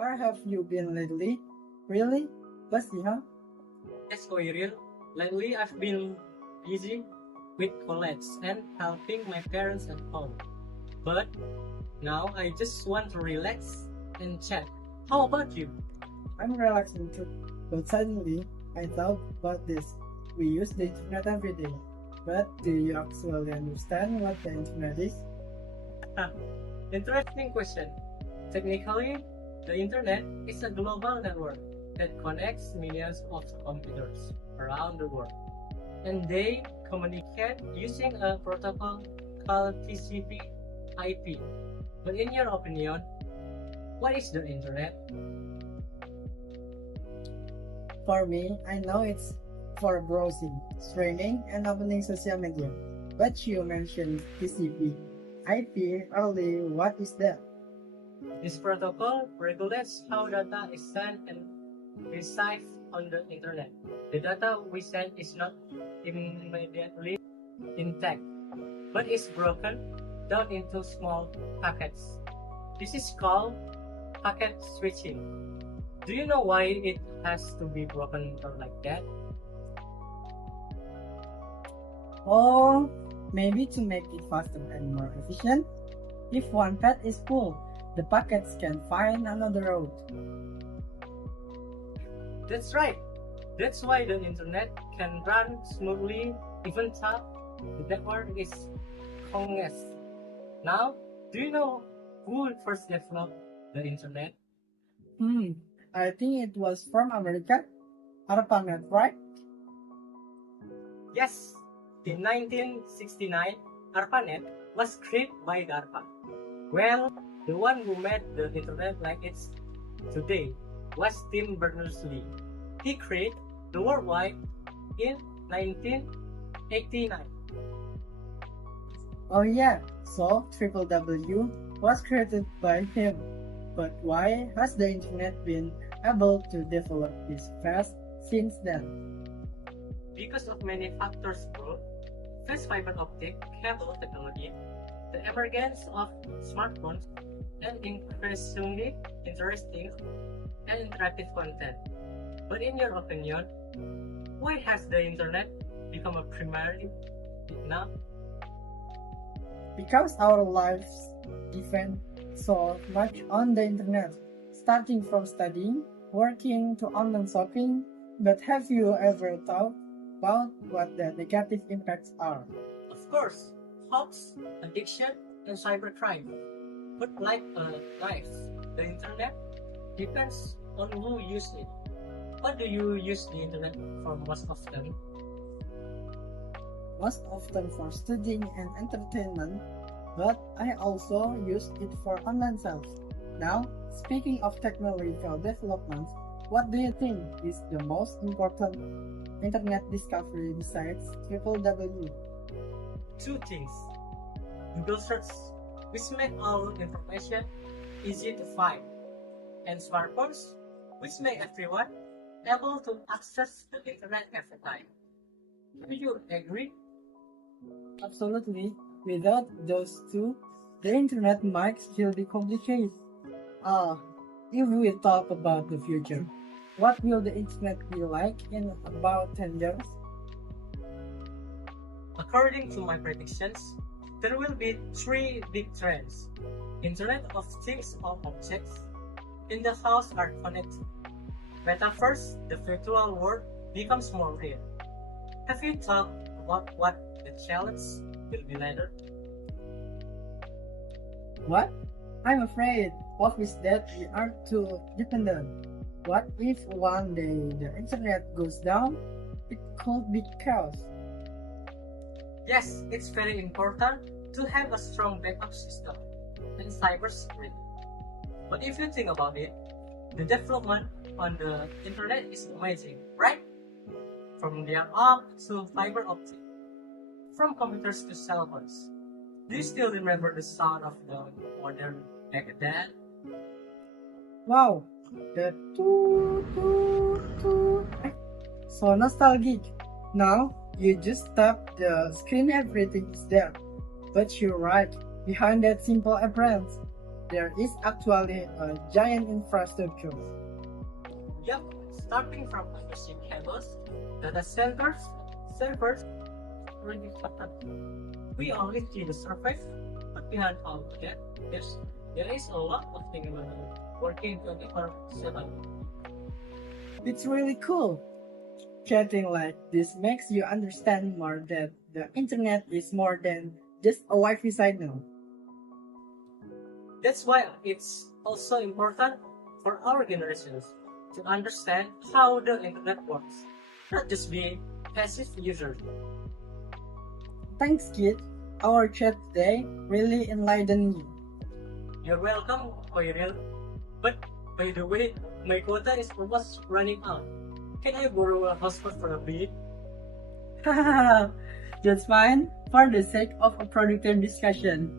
Where have you been lately? Really? Busy, huh? Yes, Koiril. Lately, I've been busy with college and helping my parents at home. But now I just want to relax and chat. How about you? I'm relaxing too. But suddenly, I thought about this. We use the internet every day. But do you actually understand what the internet is? Interesting question. Technically, the internet is a global network that connects millions of computers around the world. And they communicate using a protocol called TCP/IP. But in your opinion, what is the internet? For me, I know it's for browsing, streaming, and opening social media. But you mentioned TCP. IP early, what is that? This protocol regulates how data is sent and received on the internet. The data we send is not immediately intact, but is broken down into small packets. This is called packet switching. Do you know why it has to be broken down like that? Or maybe to make it faster and more efficient? If one path is full, the packets can find another route. That's right. That's why the internet can run smoothly even though the network is congested. Now, do you know who first developed the internet? I think it was from America. ARPANET, right? Yes, in 1969, ARPANET was created by DARPA. Well, the one who made the internet like it's today was Tim Berners-Lee. He created the World Wide in 1989. Oh yeah, so www was created by him. But why has the internet been able to develop this fast since then? Because of many factors, bro. First, fiber optic cable technology, the emergence of smartphones, and increasingly interesting and interactive content. But in your opinion, why has the internet become a primary now? Because our lives depend so much on the internet, starting from studying, working to online shopping. But have you ever thought about what the negative impacts are? Of course, hoax, addiction, and cybercrime. But like a life, the internet depends on who uses it. What do you use the internet for most often? Most often for studying and entertainment, but I also use it for online sales. Now, speaking of technological developments, what do you think is the most important internet discovery besides www? Two things. Google search, which make all information easy to find, and smartphones, which make everyone able to access the internet every time. Do you agree? Absolutely. Without those two, the internet might still be complicated. If we talk about the future, what will the internet be like in about 10 years? According to my predictions, there will be three big trends. Internet of Things or objects in the house are connected. Metaverse, the virtual world, becomes more real. Have you thought about what the challenge will be later? What? I'm afraid. What is that we are too dependent? What if one day the internet goes down? It could be chaos. Yes, it's very important to have a strong backup system and cybersecurity. But if you think about it, the development on the internet is amazing, right? From dial-up to fiber optic, from computers to cell phones. Do you still remember the sound of the modem back then? Wow, the toot toot toot. So nostalgic. Now you just tap the screen, everything is there. But you're right. Behind that simple appearance, there is actually a giant infrastructure. Yep, starting from undersea cables, data centers, servers, really we only see the surface, but behind all of that, there is a lot of things working 24/7. It's really cool. Chatting like this makes you understand more that the internet is more than just a Wi-Fi signal. That's why it's also important for our generations to understand how the internet works, not just be passive users. Thanks, kid. Our chat today really enlightened me. You're welcome, Koiril. But by the way, my quota is almost running out. Can I borrow a hotspot for a bit? Hahaha, that's fine for the sake of a productive discussion.